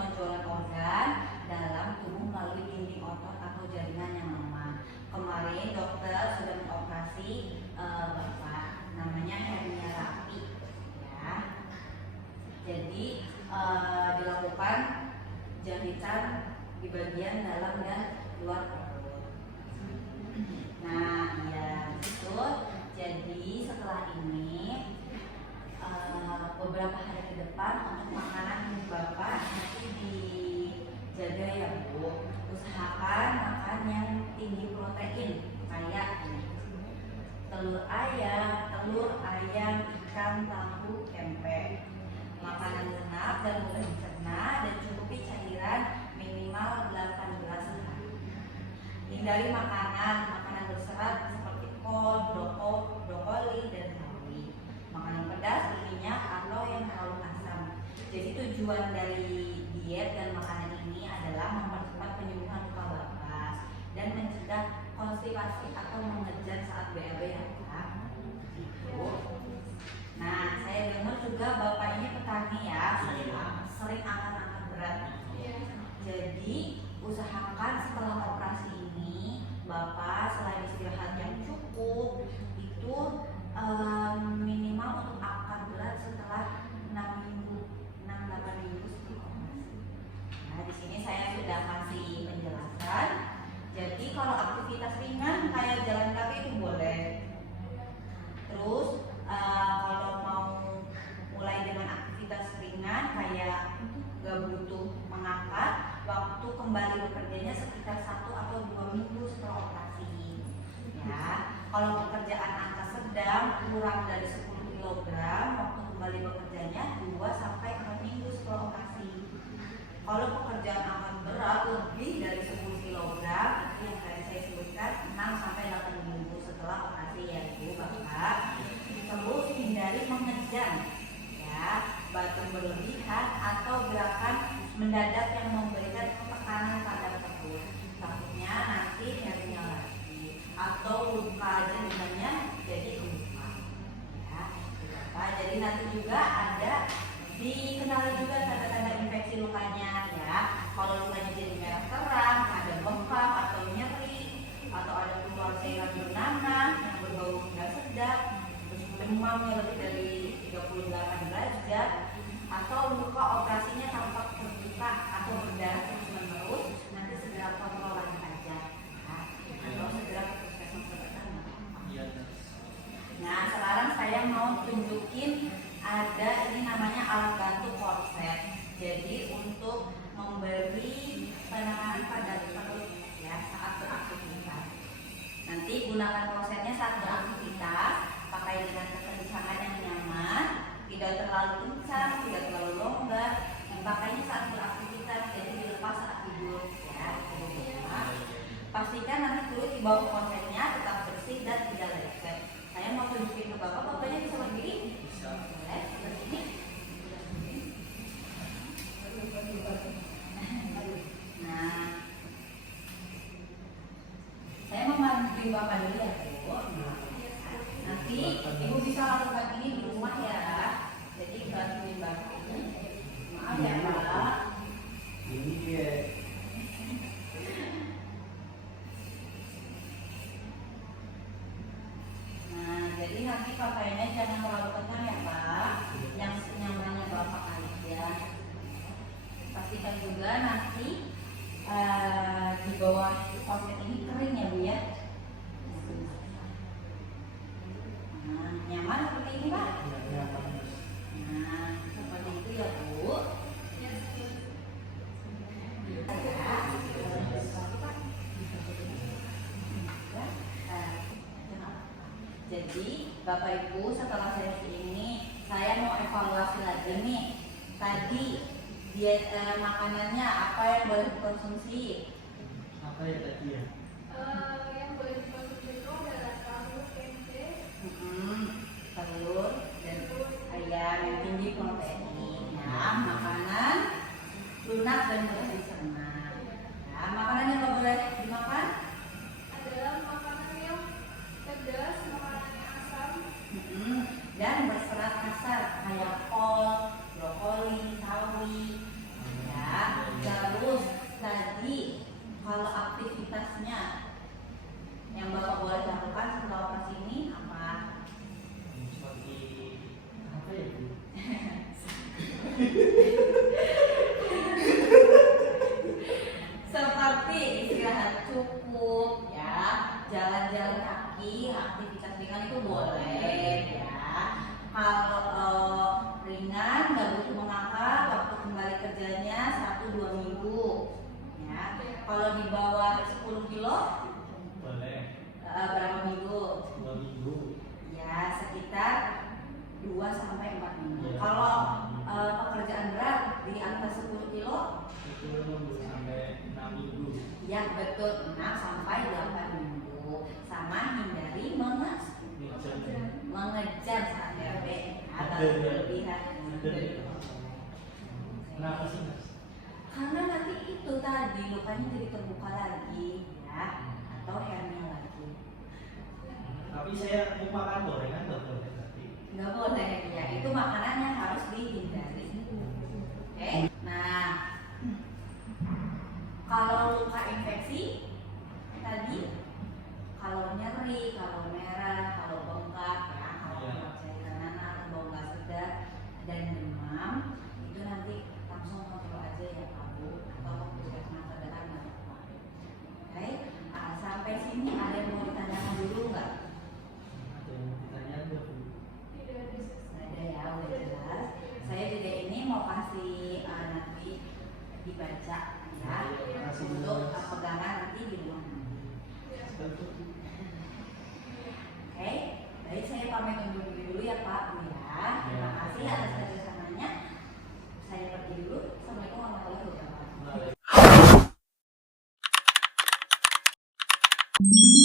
penonjolan organ dalam tubuh melalui dinding otot atau jaringan yang lemah. Kemarin dokter sudah mengoperasi Bapak, namanya hernia rapi, ya. Jadi dilakukan jahitan di bagian dalam dan luar perut. Nah, ya betul. Jadi setelah ini beberapa hari ke depan untuk makanan Bapak nanti dijaga ya Bu. Usahakan makan yang tinggi protein kayak telur ayam, ikan, tahu, tempe. Makanan sehat dan mudah dicerna dan cukupi cairan minimal 8 gelas sehari. Hindari makanan berserat seperti kol, brokoli, dan sawi. Makanan pedas, berminyak, atau yang terlalu asam. Jadi tujuan dari diet dan makanan ini adalah mempercepat penyembuhan luka Bapak dan mencegah konstipasi atau mengejar saat BAB ya Pak. Gitu. Nah, saya dengar juga Bapak ini petani ya, sering angkat-angkat berat. Jadi usahakan setelah operasi ini Bapak selain istirahat yang cukup itu minimal untuk angkat berat setelah 6-8 minggu setelah operasi. Nah, di sini saya sudah kasih penjelasan. Jadi kalau aktivitas ringan kayak jalan kaki itu boleh. Terus kalau mau mulai dengan aktivitas ringan kayak gak butuh mengangkat, waktu kembali bekerjanya sekitar 1 atau 2 minggu setelah operasi. Ya, kalau pekerjaan angkat sedang kurang dari 10 kg, waktu kembali bekerjanya 2 sampai 4 minggu setelah operasi. Kalau pekerjaan angkat berat lebih dari 10 kg, yang tadi saya sebutkan 6 sampai 8 minggu setelah operasi ya Bu Bapak. Terus hindari mengejar ya, batu berlebihan atau gerakan mendadak yang memberikan tekanan pada perut. Takutnya nanti hernia lagi atau luka jaringannya jadi luka. Ya, Bapak. Jadi nanti juga ada dikenali juga tanda-tanda infeksi lukanya ya. Kalau lukanya jadi merah terang, ada bengkak atau nyeri, atau ada keluar cairan bernanah yang berbau tidak sedap, terus demam yang lebih dari 38 derajat, atau luka operasinya tampak terbuka atau berdarah terus-menerus, nanti segera kontrol lagi aja ya. Atau segera ke puskesmas terdekat. Nah, sekarang saya mau tunjukin ada ini namanya alat bantu korset. Jadi untuk memberi penanganan pada perut ya saat beraktivitas. Nanti gunakan korsetnya saat beraktivitas, pakai dengan kekencangan yang nyaman, tidak terlalu kencang, tidak terlalu longgar. Dipakainya saat beraktivitas, jadi dilepas saat tidur ya. Pastikan nanti kulit di bawah korsetnya tetap bersih dan tidak lecet. Saya mau tunjukin ke Bapak, Bapaknya bisa berdiri? Bisa. Boleh, berdiri. Nah, saya mau bantuin Bapak dulu ya Bu. Nanti Ibu bisa lakukan ini di rumah ya. Jadi bantuin Bapak ini. Maaf ya Pak. Ini dia. Nah, jadi nanti pakaiannya jangan terlalu kencang ya Pak. Yang senyamannya Bapak aja. Pastikan juga nanti di bawah korset ini kering ya Bu ya. Nah, nyaman seperti ini Pak. Nah, seperti itu ya Bu. Jadi Bapak Ibu setelah sesi ini saya mau evaluasi lagi nih. Tadi diet makanannya apa yang boleh dikonsumsi? Apa ya tadi ya? Yang boleh dikonsumsi itu adalah tahu, tempe, telur dan ayam yang tinggi protein. Nah, makanan lunak dan mudah dicerna. Nah, makanan yang nggak boleh dimakan adalah makanan yang pedas, makanan yang asam, dan berserat kasar kayak kol, brokoli, sawi, ya. Seperti istirahat cukup ya, jalan-jalan kaki, aktivitas ringan itu boleh ya. Kalau ringan nggak butuh mengangkat, waktu kembali kerjanya 1-2 minggu ya. Kalau di bawah 10 kilo Boleh. berapa minggu? 2 minggu. Ya sekitar 2-4 minggu. Ya. Kalau pekerjaan berat di atas 10 kilo, Itu sampai 6 minggu. ya betul 6-8 minggu. Sama hindari mengejar saat capek atau berlebihan. Kenapa sih Mas? Karena nanti itu tadi lukanya jadi terbuka lagi ya, atau hernia lagi. Tapi saya mau makan gorengan nggak boleh berarti. Nggak boleh ya, itu makanan yang harus dihindari. Oke, nah kalau luka infeksi tadi, kalau nyeri, kalau merah, kalau bengkak ya, kalau Iya. cairan nanah, bau nggak sedap dan demam, itu nanti langsung kontrol aja ya Pak Bu, atau ke puskesmas terdekat nggak apa-apa. Oke, sampai sini ada yang mau ditanyakan dulu nggak? Ada yang ditanya nggak Bu? Tidak bisa. Ada ya, udah jelas. Saya juga ini mau kasih nanti dibaca ya, Kasih untuk dulu. pegangan nanti di rumah. Oke, baik saya pamit undur diri dulu ya Pak Bu ya. Terima kasih atas kerjasamanya. Saya pergi dulu. Assalamualaikum warahmatullahi wabarakatuh. Boleh.